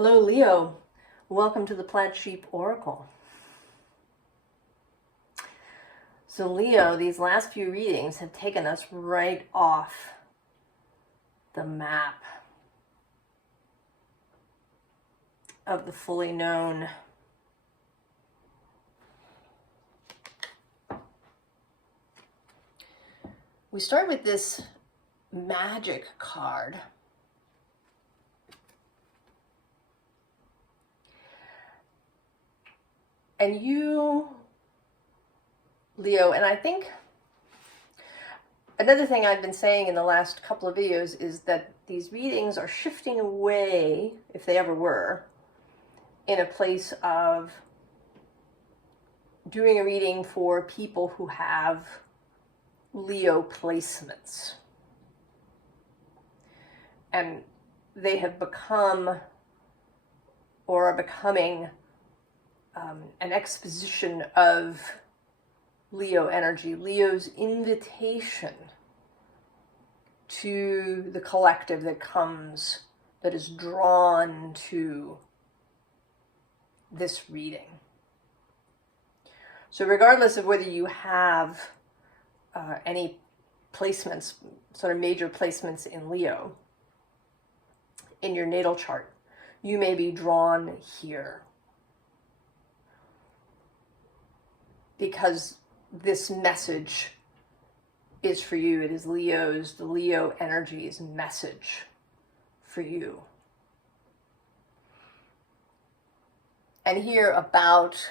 Hello, Leo. Welcome to the Plaid Sheep Oracle. So, Leo, these last few readings have taken us right off the map of the fully known. We start with this magic card. And you, Leo, and I think another thing I've been saying in the last couple of videos is that these readings are shifting away, if they ever were, in a place of doing a reading for people who have Leo placements. And they have become, or are becoming, an exposition of Leo energy, Leo's invitation to the collective that comes, that is drawn to this reading. So regardless of whether you have any placements, sort of major placements in Leo in your natal chart, you may be drawn here because this message is for you. It is the Leo energy's message for you. And hear about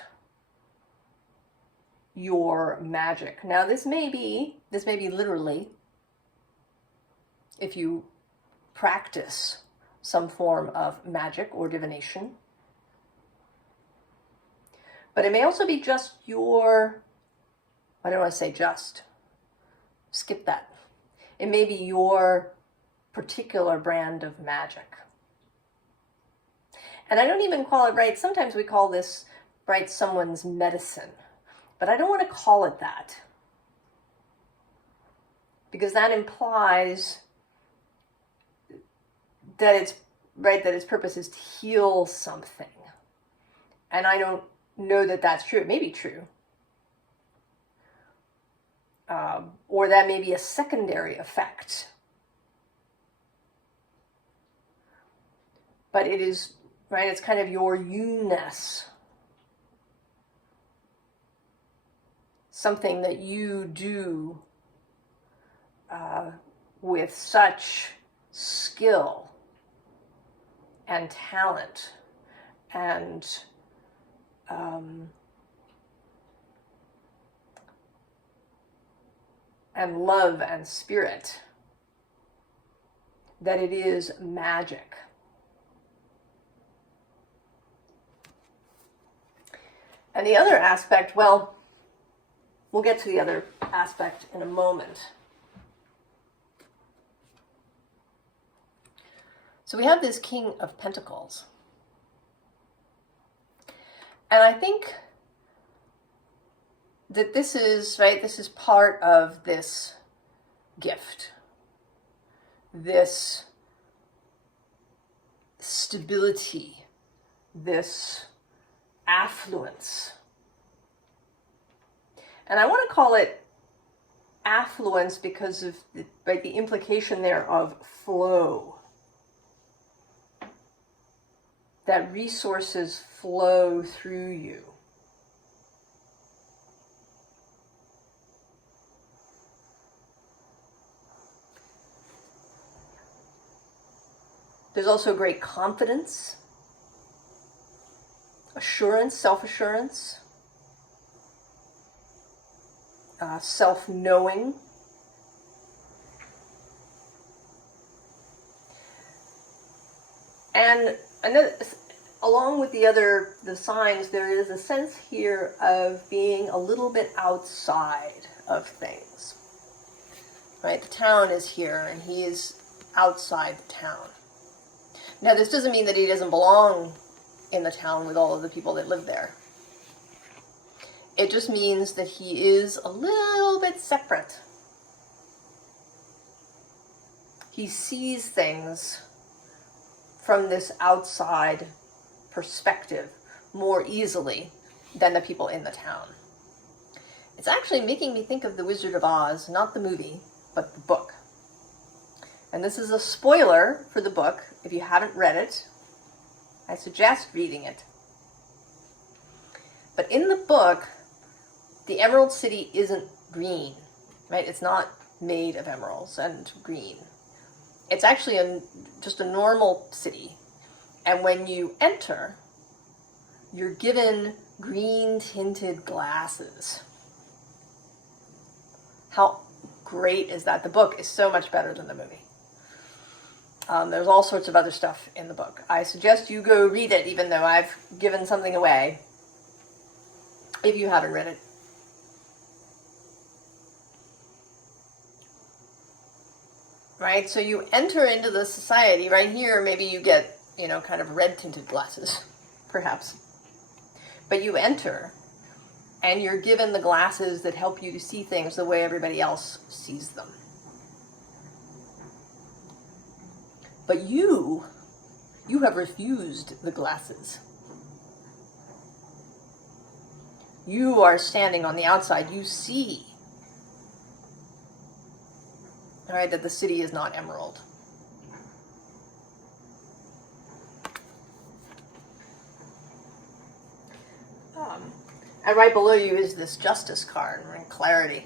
your magic. Now this may be literally, if you practice some form of magic or divination. But it may also be just your, I don't want to say just, skip that. It may be your particular brand of magic. And I don't even call it, right, sometimes we call this, right, someone's medicine. But I don't want to call it that. Because that implies that it's, right, that its purpose is to heal something. And I don't know that that's true. It may be true. Or that may be a secondary effect. But it is, right, it's kind of your you-ness. Something that you do with such skill and talent and love and spirit, that it is magic. And the other aspect, well, we'll get to the other aspect in a moment. So we have this King of Pentacles. And I think that this is, right, this is part of this gift. This stability, this affluence. And I want to call it affluence because of the, right, the implication there of flow. That resources flow through you. There's also great confidence, assurance, self-assurance, self-knowing. And another, along with the signs, there is a sense here of being a little bit outside of things. Right? The town is here and he is outside the town. Now, this doesn't mean that he doesn't belong in the town with all of the people that live there. It just means that he is a little bit separate. He sees things from this outside perspective more easily than the people in the town. It's actually making me think of The Wizard of Oz, not the movie, but the book. And this is a spoiler for the book. If you haven't read it, I suggest reading it. But in the book, the Emerald City isn't green, right? It's not made of emeralds and green. It's actually just a normal city. And when you enter, you're given green-tinted glasses. How great is that? The book is so much better than the movie. There's all sorts of other stuff in the book. I suggest you go read it, even though I've given something away, if you haven't read it. Right? So you enter into the society. Right here, maybe you get, kind of red-tinted glasses, perhaps. But you enter, and you're given the glasses that help you to see things the way everybody else sees them. But you have refused the glasses. You are standing on the outside. You see, all right, that the city is not emerald. And right below you is this justice card, right? Clarity.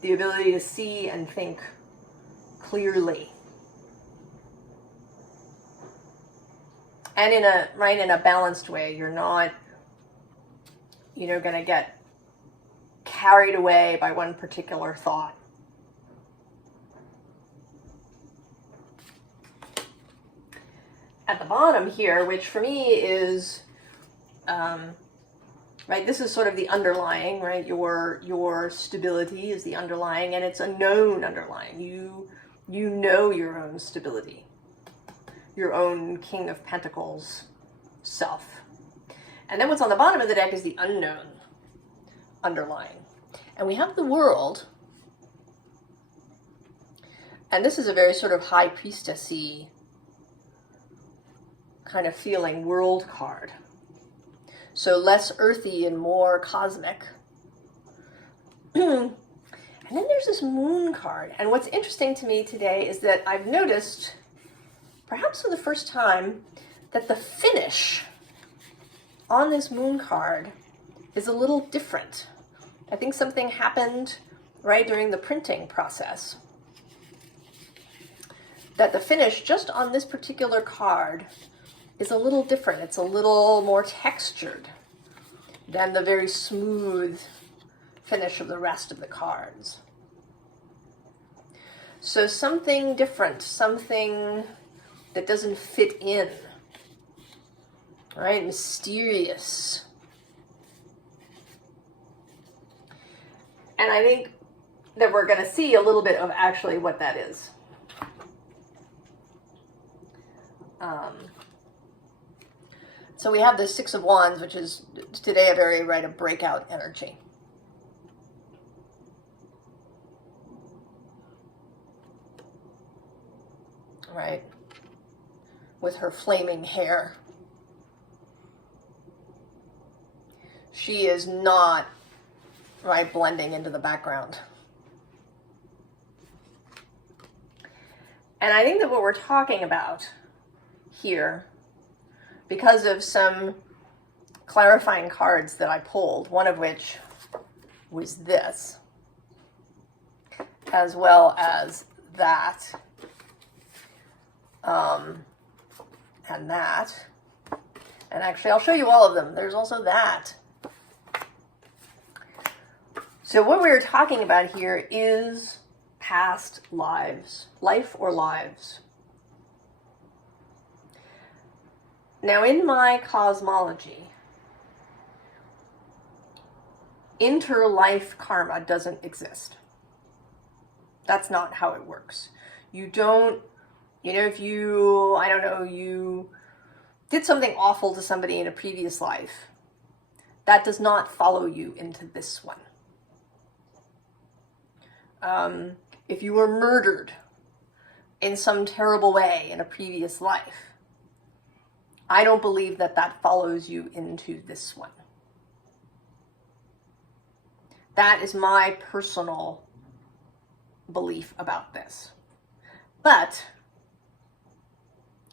The ability to see and think clearly. And in a balanced way. You're not, going to get carried away by one particular thought. At the bottom here, which for me is, right, this is sort of the underlying, right? Your stability is the underlying, and it's a known underlying. You know your own stability, your own King of Pentacles self. And then what's on the bottom of the deck is the unknown underlying. And we have the World. And this is a very sort of high priestessy kind of feeling world card. So less earthy and more cosmic. And then there's this moon card. And what's interesting to me today is that I've noticed, perhaps for the first time, that the finish on this moon card is a little different. I think something happened right during the printing process. That the finish just on this particular card is a little different. It's a little more textured than the very smooth finish of the rest of the cards. So something different, something that doesn't fit in, right? Mysterious. And I think that we're going to see a little bit of actually what that is. So we have the Six of Wands, which is today a breakout energy. Right? With her flaming hair. She is not, right, blending into the background. And I think that what we're talking about here, because of some clarifying cards that I pulled, one of which was this, as well as that, and that, and actually I'll show you all of them. There's also that. So what we're talking about here is past lives, life or lives. Now, in my cosmology, interlife karma doesn't exist. That's not how it works. You don't, if you did something awful to somebody in a previous life, that does not follow you into this one. If you were murdered in some terrible way in a previous life. I don't believe that that follows you into this one. That is my personal belief about this. But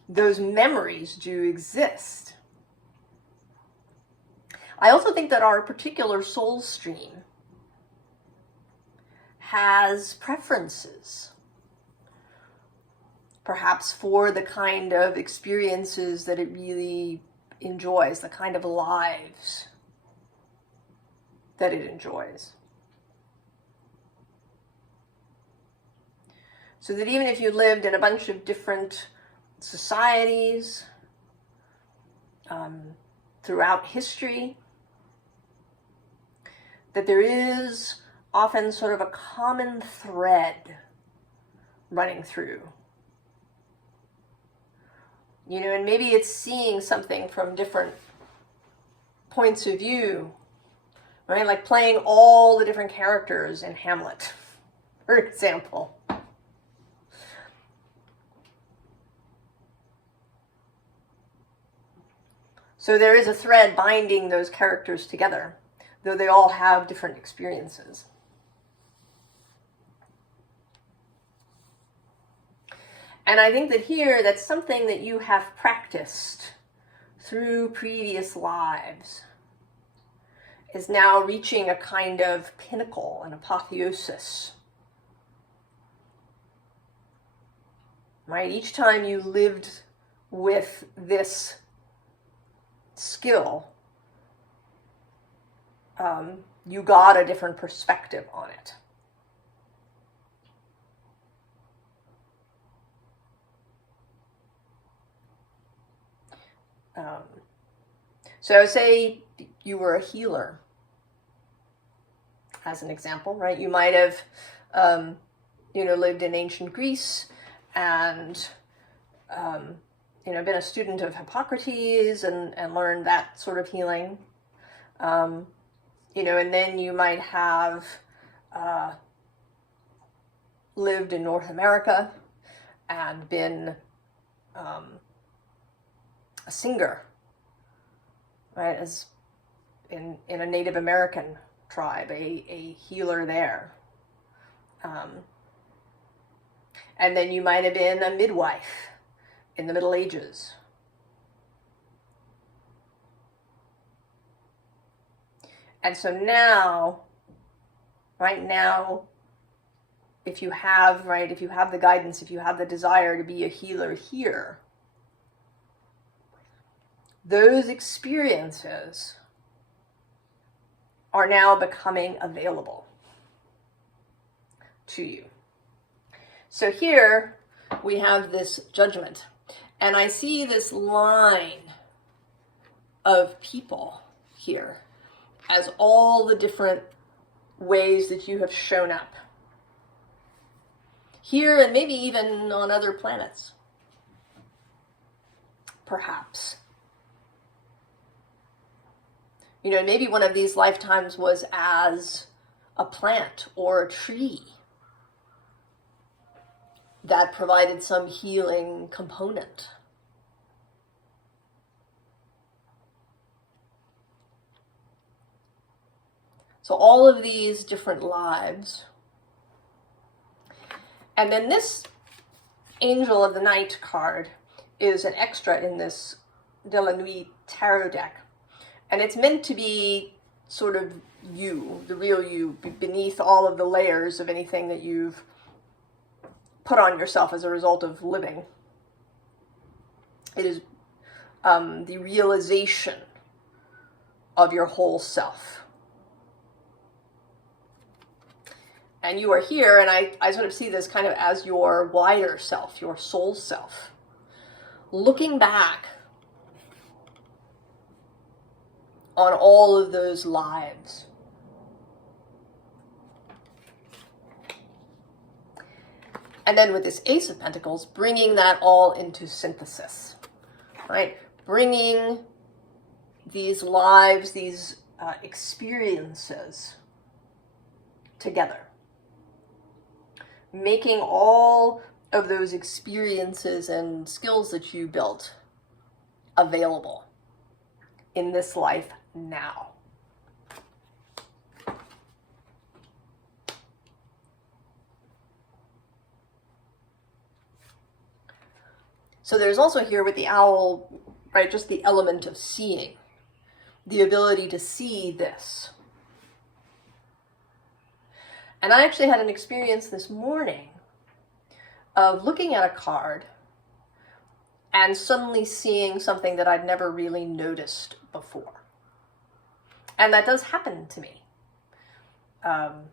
those memories do exist. I also think that our particular soul stream has preferences, perhaps for the kind of experiences that it really enjoys, the kind of lives that it enjoys. So that even if you lived in a bunch of different societies throughout history, that there is often sort of a common thread running through. You know, and maybe it's seeing something from different points of view, right? Like playing all the different characters in Hamlet, for example. So there is a thread binding those characters together, though they all have different experiences. And I think that here, that's something that you have practiced through previous lives, is now reaching a kind of pinnacle, an apotheosis. Right? Each time you lived with this skill, you got a different perspective on it. So say you were a healer, as an example, right? You might have, lived in ancient Greece and, been a student of Hippocrates and learned that sort of healing. And then you might have lived in North America and been a singer, right, as in a Native American tribe, a healer there. And then you might have been a midwife in the Middle Ages. And so now, right now, if you have the guidance, if you have the desire to be a healer here, those experiences are now becoming available to you. So here we have this judgment, and I see this line of people here as all the different ways that you have shown up here, and maybe even on other planets, perhaps. Maybe one of these lifetimes was as a plant or a tree that provided some healing component. So all of these different lives. And then this Angel of the Night card is an extra in this De la Nuit tarot deck. And it's meant to be sort of you, the real you, beneath all of the layers of anything that you've put on yourself as a result of living. It is the realization of your whole self. And you are here, and I sort of see this kind of as your wider self, your soul self, looking back on all of those lives. And then with this Ace of Pentacles, bringing that all into synthesis, right? Bringing these lives, these experiences together. Making all of those experiences and skills that you built available in this life now. So there's also here with the owl, right, just the element of seeing, the ability to see this. And I actually had an experience this morning of looking at a card and suddenly seeing something that I'd never really noticed before. And that does happen to me. And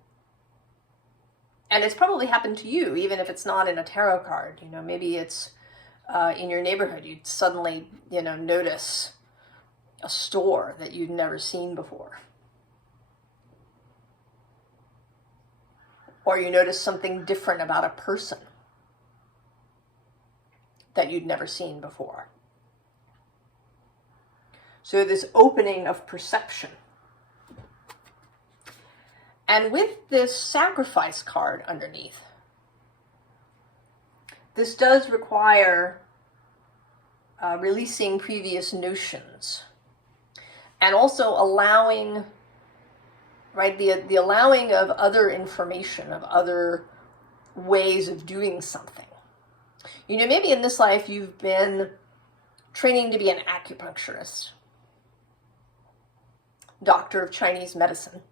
it's probably happened to you, even if it's not in a tarot card. You know, maybe it's in your neighborhood. You'd suddenly, you know, notice a store that you'd never seen before. Or you notice something different about a person that you'd never seen before. So this opening of perception. And with this sacrifice card underneath, this does require releasing previous notions and also allowing, right, the allowing of other information, of other ways of doing something. You know, maybe in this life you've been training to be an acupuncturist, doctor of Chinese medicine.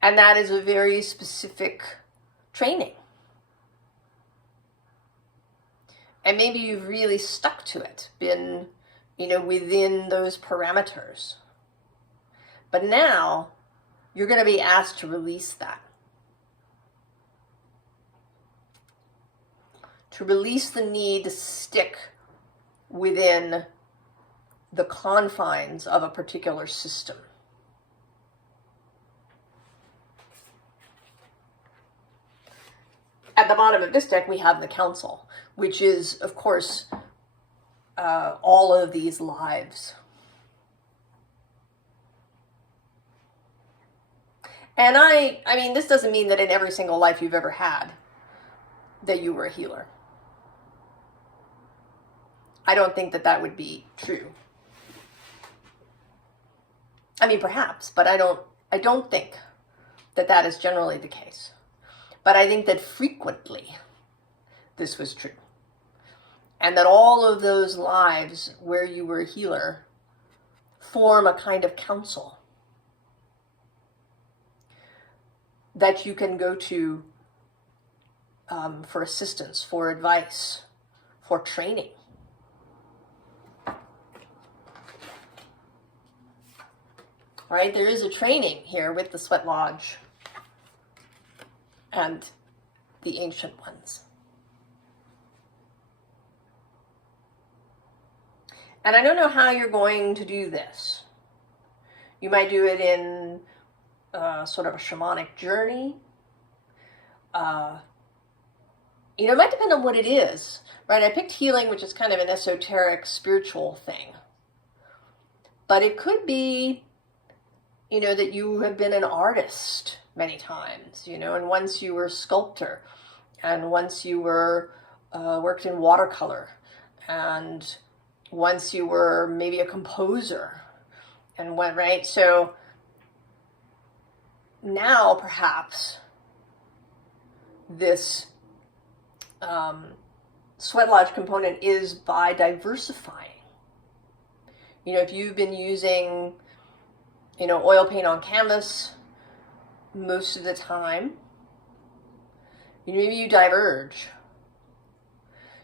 And that is a very specific training. And maybe you've really stuck to it, been, you know, within those parameters. But now you're going to be asked to release that. To release the need to stick within the confines of a particular system. At the bottom of this deck, we have the Council, which is, of course, all of these lives. And I mean, this doesn't mean that in every single life you've ever had that you were a healer. I don't think that that would be true. I mean, perhaps, but I don't think that that is generally the case. But I think that frequently this was true. And that all of those lives where you were a healer form a kind of council that you can go to for assistance, for advice, for training. Right? There is a training here with the Sweat Lodge and the Ancient Ones. And I don't know how you're going to do this. You might do it in sort of a shamanic journey. You know, it might depend on what it is, right? I picked healing, which is kind of an esoteric, spiritual thing. But it could be, you know, that you have been an artist many times, you know, and once you were a sculptor, and once you were worked in watercolor, and once you were maybe a composer, and went, right? So now perhaps this Sweat Lodge component is by diversifying. You know, if you've been using, you know, oil paint on canvas most of the time, you know, maybe you diverge.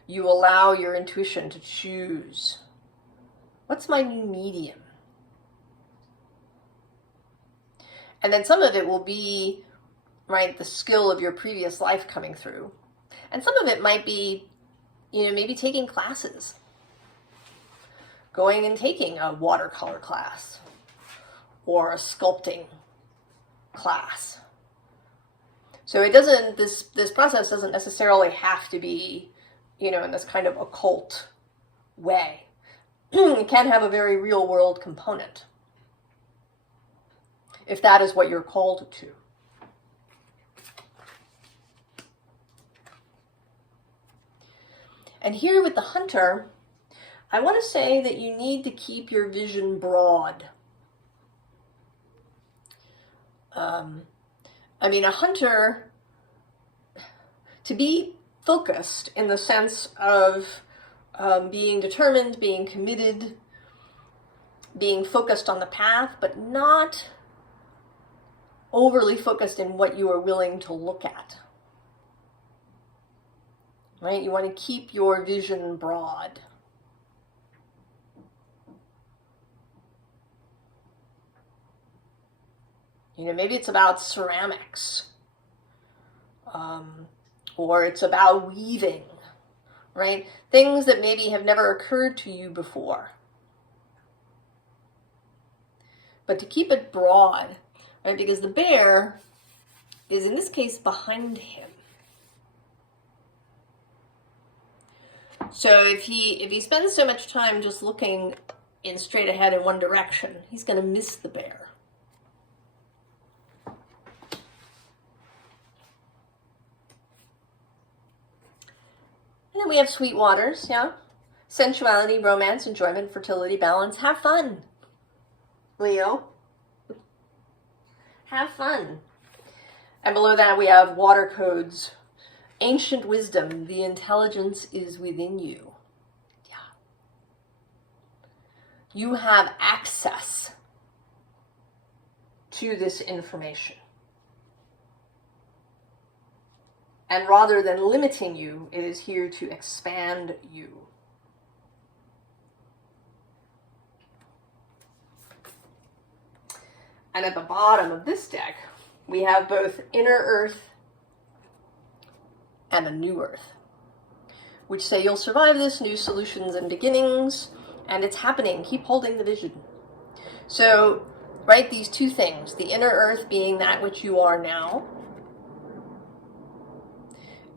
You allow your intuition to choose, what's my new medium? And then some of it will be, right, the skill of your previous life coming through. And some of it might be, you know, maybe taking classes. Going and taking a watercolor class or a sculpting class. So it doesn't, this process doesn't necessarily have to be, you know, in this kind of occult way. It can have a very real world component, if that is what you're called to. And here with the hunter, I want to say that you need to keep your vision broad. I mean, a hunter, to be focused in the sense of being determined, being committed, being focused on the path, but not overly focused in what you are willing to look at. Right? You want to keep your vision broad. You know, maybe it's about ceramics, or it's about weaving, right? Things that maybe have never occurred to you before. But to keep it broad, right? Because the bear is, in this case, behind him. So if he spends so much time just looking in straight ahead in one direction, he's going to miss the bear. And then we have sweet waters, yeah? Sensuality, romance, enjoyment, fertility, balance. Have fun, Leo. Have fun. And below that we have water codes. Ancient wisdom, the intelligence is within you. Yeah. You have access to this information. And rather than limiting you, it is here to expand you. And at the bottom of this deck, we have both Inner Earth and a New Earth, which say you'll survive this, new solutions and beginnings, and it's happening. Keep holding the vision. So, right, these two things, the Inner Earth being that which you are now,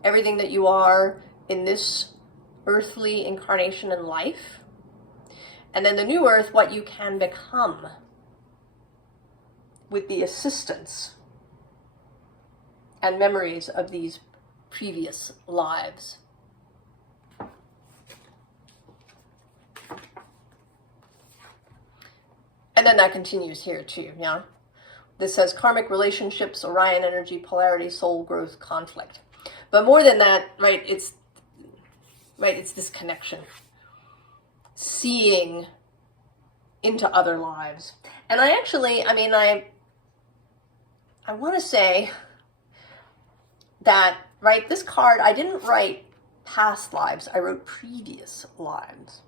everything that you are in this earthly incarnation and life, and then the New Earth, what you can become with the assistance and memories of these previous lives. And then that continues here too, yeah? This says karmic relationships, Orion energy, polarity, soul growth, conflict. But more than that, right, it's this connection. Seeing into other lives. And I actually, I want to say that, right, this card, I didn't write past lives, I wrote previous lives.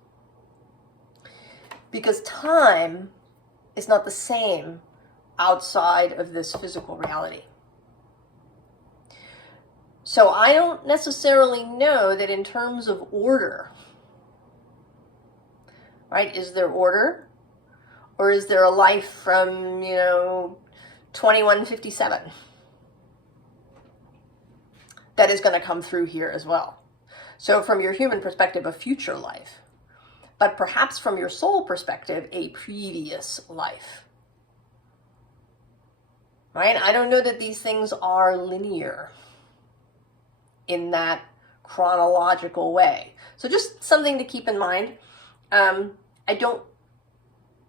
Because time is not the same outside of this physical reality. So I don't necessarily know that in terms of order, right, is there order? Or is there a life from, 2157 that is going to come through here as well? So from your human perspective, a future life. But perhaps from your soul perspective, a previous life. Right? I don't know that these things are linear in that chronological way. So just something to keep in mind. I don't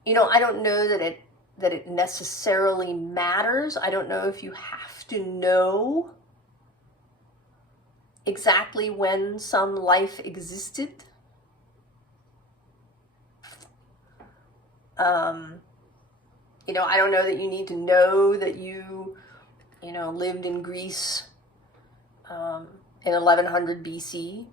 know that it necessarily matters. I don't know if you have to know exactly when some life existed. I don't know that you need to know that you lived in Greece in 1100 BC.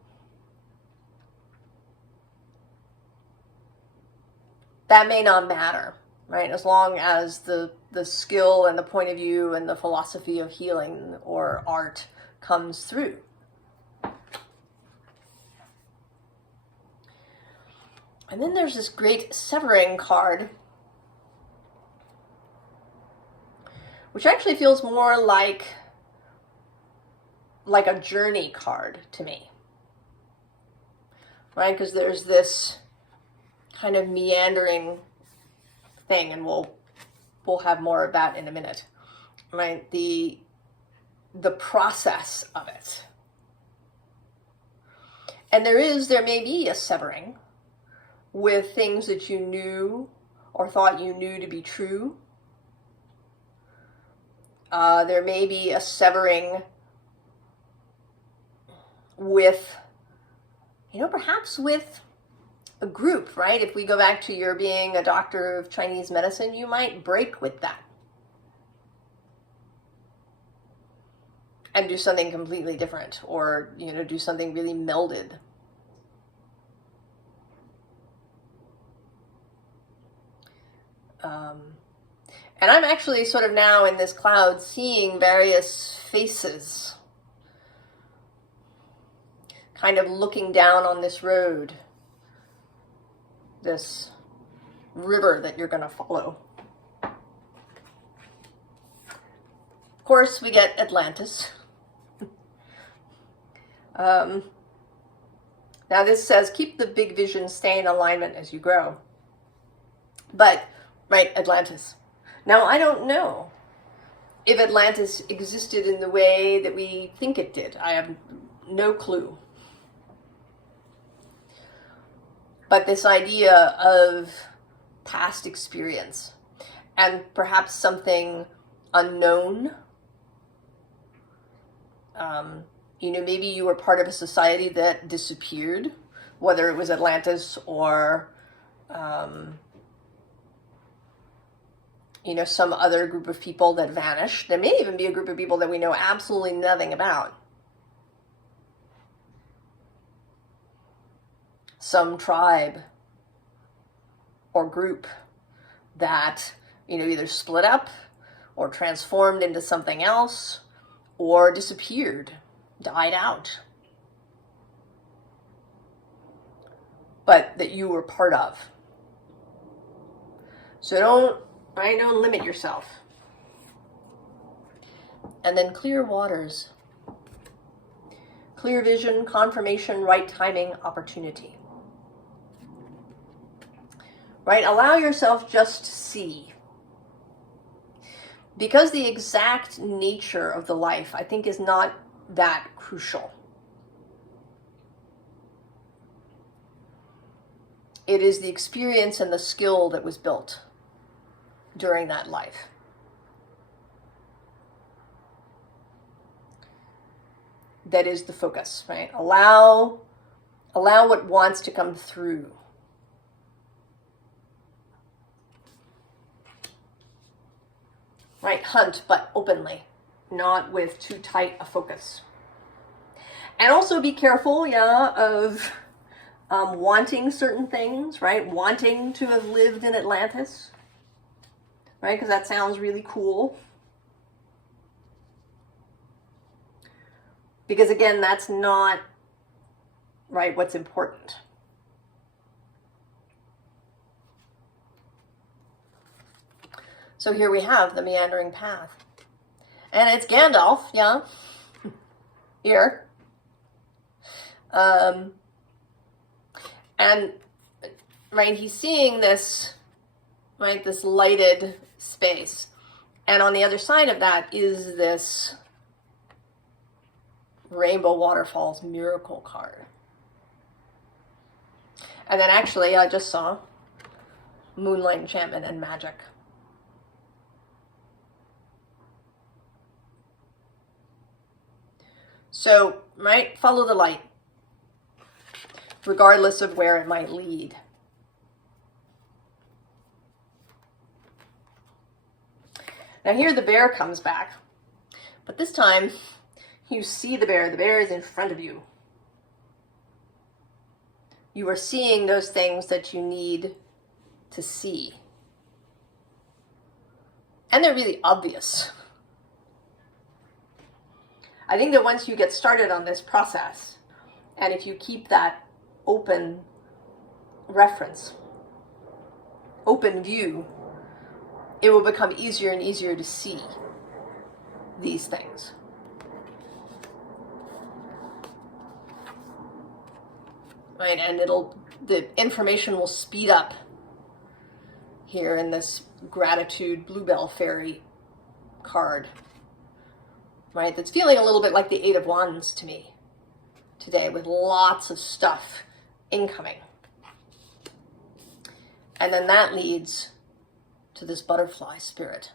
That may not matter, right? As long as the skill and the point of view and the philosophy of healing or art comes through. And then there's this great severing card, which actually feels more like a journey card to me, right? Because there's this kind of meandering thing, and we'll have more of that in a minute, right? The process of it. And there may be a severing with things that you knew or thought you knew to be true. There may be a severing with, perhaps with a group, right? If we go back to your being a doctor of Chinese medicine, you might break with that and do something completely different, or, do something really melded. And I'm actually sort of now in this cloud seeing various faces kind of looking down on this road, this river that you're going to follow. Of course, we get Atlantis. Now this says, keep the big vision, stay in alignment as you grow. But, right, Atlantis. Now, I don't know if Atlantis existed in the way that we think it did. I have no clue. But this idea of past experience and perhaps something unknown. Maybe you were part of a society that disappeared, whether it was Atlantis or, some other group of people that vanished. There may even be a group of people that we know absolutely nothing about. Some tribe or group that, either split up or transformed into something else or disappeared, died out, but that you were part of. So don't limit yourself. And then clear waters. Clear vision, confirmation, right timing, opportunity. Right? Allow yourself just to see. Because the exact nature of the life, I think, is not that crucial. It is the experience and the skill that was built during that life. That is the focus, right? Allow what wants to come through. Right, hunt, but openly, not with too tight a focus. And also be careful, of wanting certain things, right? Wanting to have lived in Atlantis, right? Because that sounds really cool. Because again, that's not, right, what's important. So here we have the meandering path. And it's Gandalf, here. And, right, he's seeing this, right, this lighted space. And on the other side of that is this Rainbow Waterfalls Miracle card. And then actually, I just saw Moonlight Enchantment and Magic. So, right, follow the light, regardless of where it might lead. Now here the bear comes back, but this time you see the bear. The bear is in front of you. You are seeing those things that you need to see. And they're really obvious. I think that once you get started on this process, and if you keep that open reference, open view, it will become easier and easier to see these things. Right, and the information will speed up here in this Gratitude Bluebell Fairy card. Right, that's feeling a little bit like the Eight of Wands to me. today with lots of stuff incoming. And then that leads to this butterfly spirit.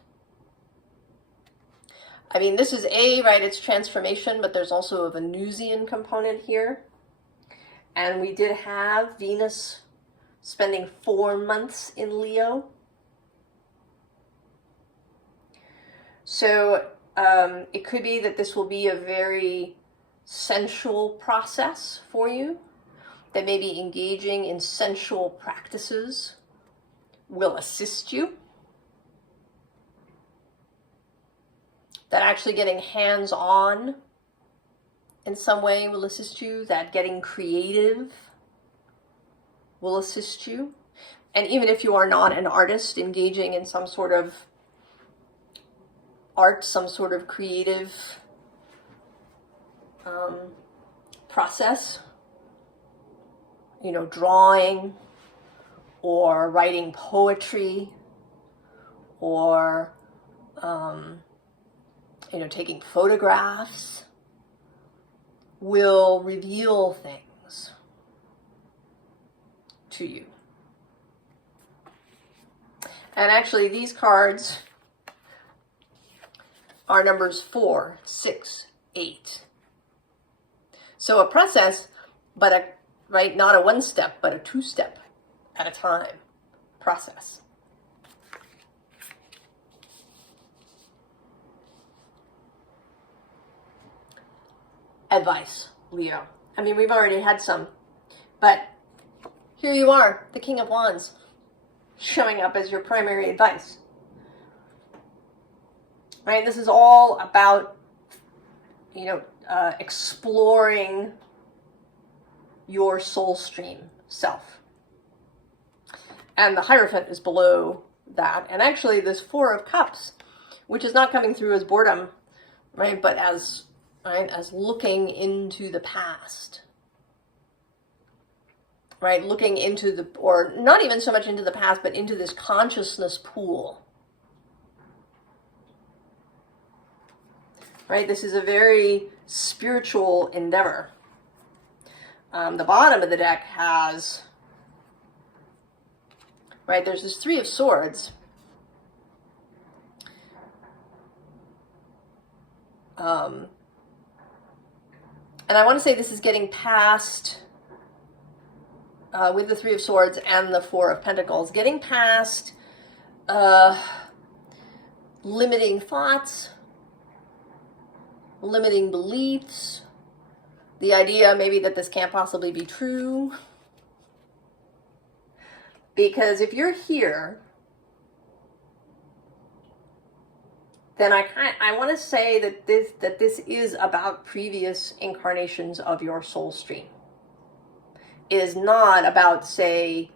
I mean, this is right, it's transformation, but there's also a Venusian component here. And we did have Venus spending 4 months in Leo. So it could be that this will be a very sensual process for you, that maybe engaging in sensual practices will assist you, that actually getting hands-on in some way will assist you, that getting creative will assist you. And even if you are not an artist, engaging in some sort of art, some sort of creative process, you know, drawing or writing poetry or, you know, taking photographs will reveal things to you. And actually these cards are numbers 4, 6, 8. So a process, but not a 1-step, but a 2-step at a time process. Advice, Leo. I mean, we've already had some, but here you are, the King of Wands, showing up as your primary advice. Right? This is all about, you know, exploring your soul stream self. And the Hierophant is below that. And actually this 4 of Cups, which is not coming through as boredom, right? But as looking into the past. Right? Looking into or not even so much into the past, but into this consciousness pool. Right? This is a very spiritual endeavor. The bottom of the deck has, right, there's this 3 of Swords. And I want to say this is getting past, with the 3 of Swords and the 4 of Pentacles, getting past limiting thoughts, limiting beliefs, the idea maybe that this can't possibly be true. Because if you're here, then I want to say that this is about previous incarnations of your soul stream. It is not about, say,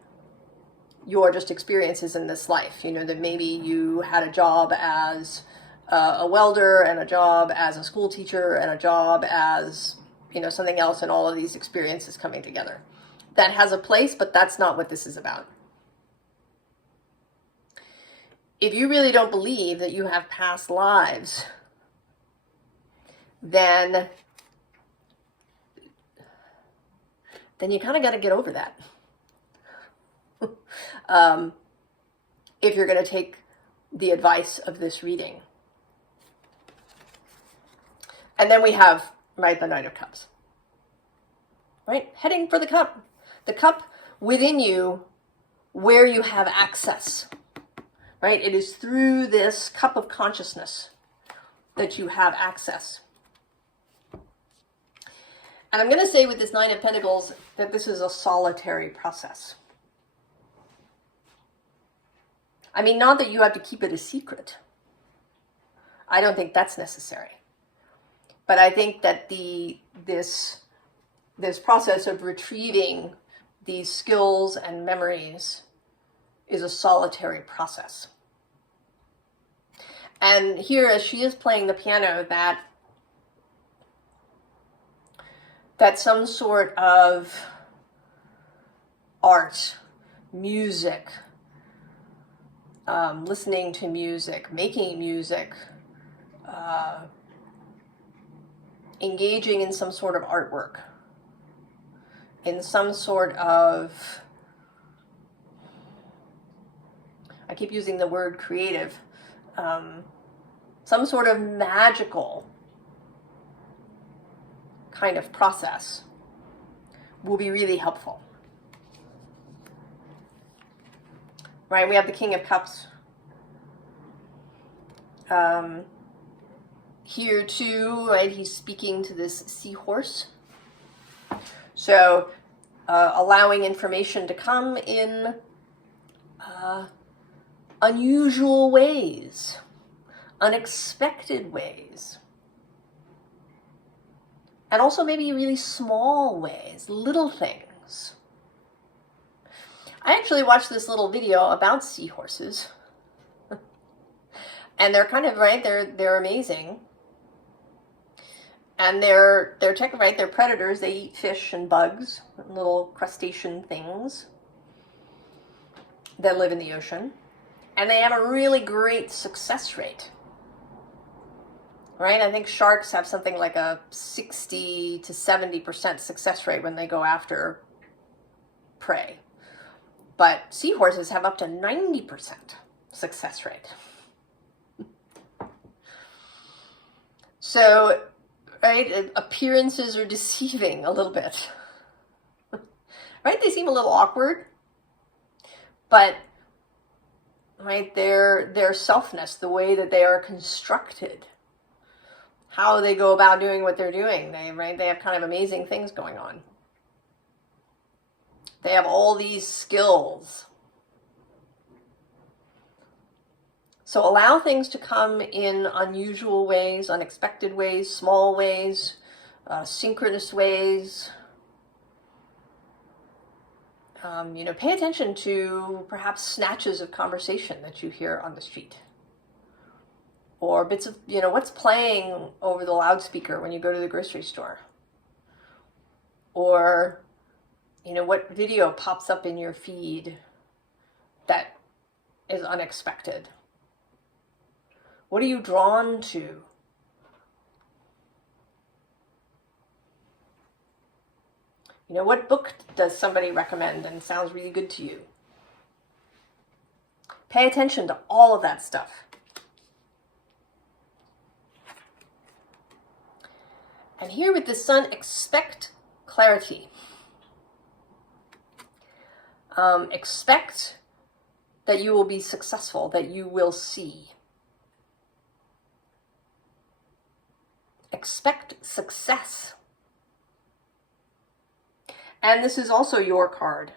your just experiences in this life. You know, that maybe you had a job as a welder and a job as a school teacher and a job as, you know, something else, and all of these experiences coming together. That has a place, but that's not what this is about. If you really don't believe that you have past lives, then you kind of got to get over that. If you're going to take the advice of this reading. And then we have, right, the Knight of Cups. Right? Heading for the cup. The cup within you where you have access. Right? It is through this cup of consciousness that you have access. And I'm going to say with this 9 of Pentacles that this is a solitary process. I mean, not that you have to keep it a secret. I don't think that's necessary. But I think that this process of retrieving these skills and memories is a solitary process. And here, as she is playing the piano, that some sort of art, music, listening to music, making music, engaging in some sort of artwork, in some sort of, I keep using the word creative, some sort of magical kind of process will be really helpful. Right, we have the King of Cups here too, right? He's speaking to this seahorse. So allowing information to come in unusual ways, unexpected ways, and also maybe really small ways, little things. I actually watched this little video about seahorses, and they're kind of, right, they're amazing. And they're right, they're predators. They eat fish and bugs, little crustacean things that live in the ocean. And they have a really great success rate. Right? I think sharks have something like a 60 to 70% success rate when they go after prey. But seahorses have up to 90% success rate. So, right, appearances are deceiving a little bit. Right? They seem a little awkward. But, right, their selfness, the way that they are constructed, how they go about doing what they're doing, they have kind of amazing things going on. They have all these skills. So allow things to come in unusual ways, unexpected ways, small ways, synchronous ways. Pay attention to perhaps snatches of conversation that you hear on the street. Or bits of, what's playing over the loudspeaker when you go to the grocery store. Or, what video pops up in your feed that is unexpected. What are you drawn to? What book does somebody recommend and sounds really good to you? Pay attention to all of that stuff. And here with the Sun, expect clarity. Expect that you will be successful, that you will see. Expect success. And this is also your card,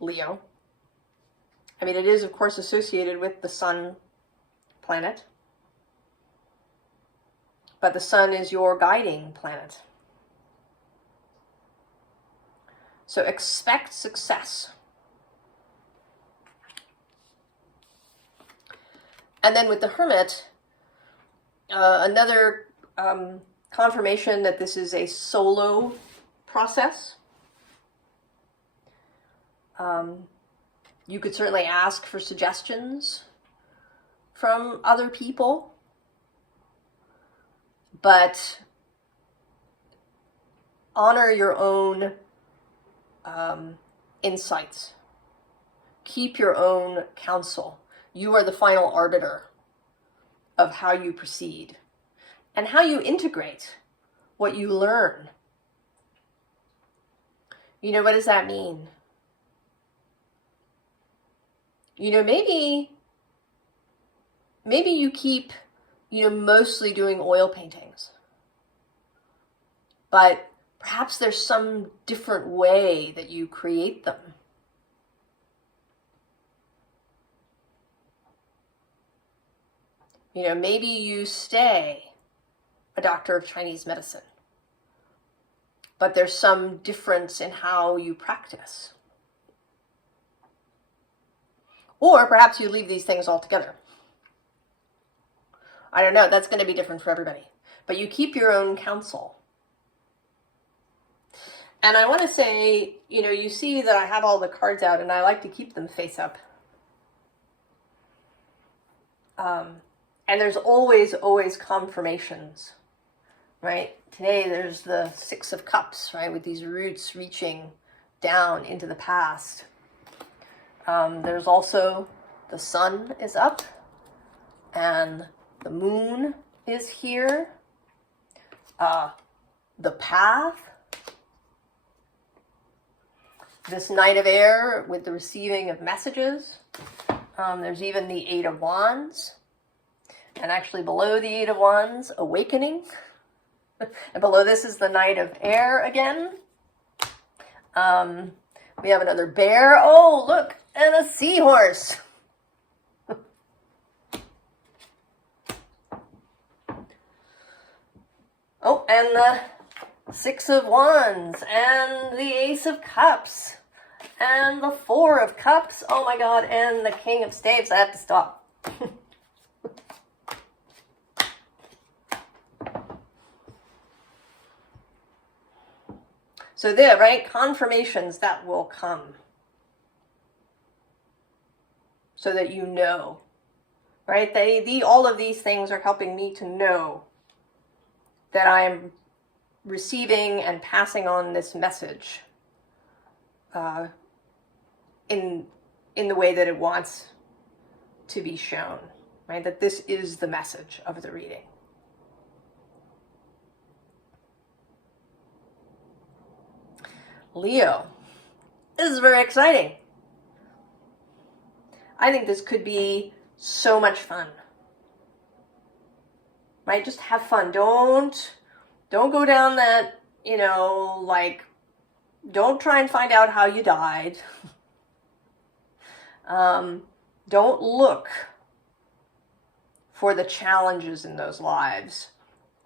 Leo. I mean, it is, of course, associated with the Sun planet. But the Sun is your guiding planet. So expect success. And then with the Hermit, another confirmation that this is a solo process. You could certainly ask for suggestions from other people, but honor your own insights. Keep your own counsel. You are the final arbiter of how you proceed and how you integrate what you learn. What does that mean? Maybe you keep, mostly doing oil paintings, but perhaps there's some different way that you create them. Maybe you stay a doctor of Chinese medicine, but there's some difference in how you practice. Or perhaps you leave these things altogether. I don't know, that's going to be different for everybody. But you keep your own counsel. And I want to say, you see that I have all the cards out and I like to keep them face up. And there's always confirmations right? Today there's the Six of Cups, right, with these roots reaching down into the past. There's also the sun is up and the moon is here. The path, this Knight of Air with the receiving of messages. There's even the Eight of Wands. And actually below the Eight of Wands, awakening. And below this is the Knight of Air again. We have another bear. Oh, look, and a seahorse. Oh, and the Six of Wands, and the Ace of Cups, and the Four of Cups. Oh my God, and the King of Staves. I have to stop. So there, right? Confirmations that will come. So that you know, right? All of these things are helping me to know that I am receiving and passing on this message in the way that it wants to be shown, right? That this is the message of the reading. Leo, this is very exciting. I think this could be so much fun. Right? Just have fun. Don't go down that, don't try and find out how you died. Don't look for the challenges in those lives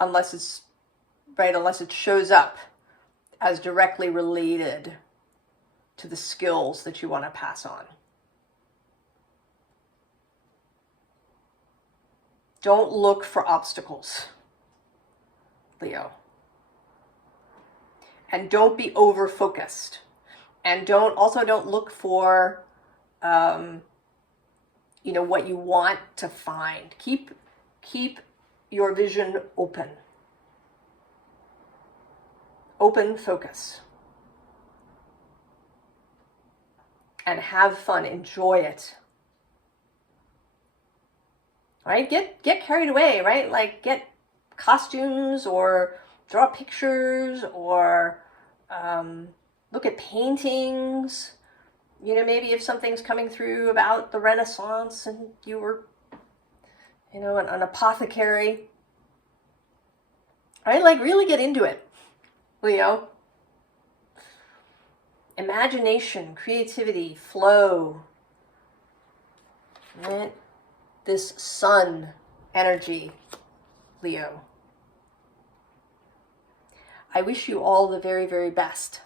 unless it shows up as directly related to the skills that you want to pass on. Don't look for obstacles, Leo. And don't be over-focused. And don't look for, what you want to find. Keep your vision open. Open focus. And have fun. Enjoy it. Right? Get carried away, right? Like get costumes or draw pictures or look at paintings. Maybe if something's coming through about the Renaissance and you were, an apothecary. Right? Like really get into it, Leo. Imagination, creativity, flow. Right? This sun energy, Leo. I wish you all the very, very best.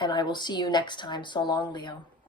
And I will see you next time. So long, Leo.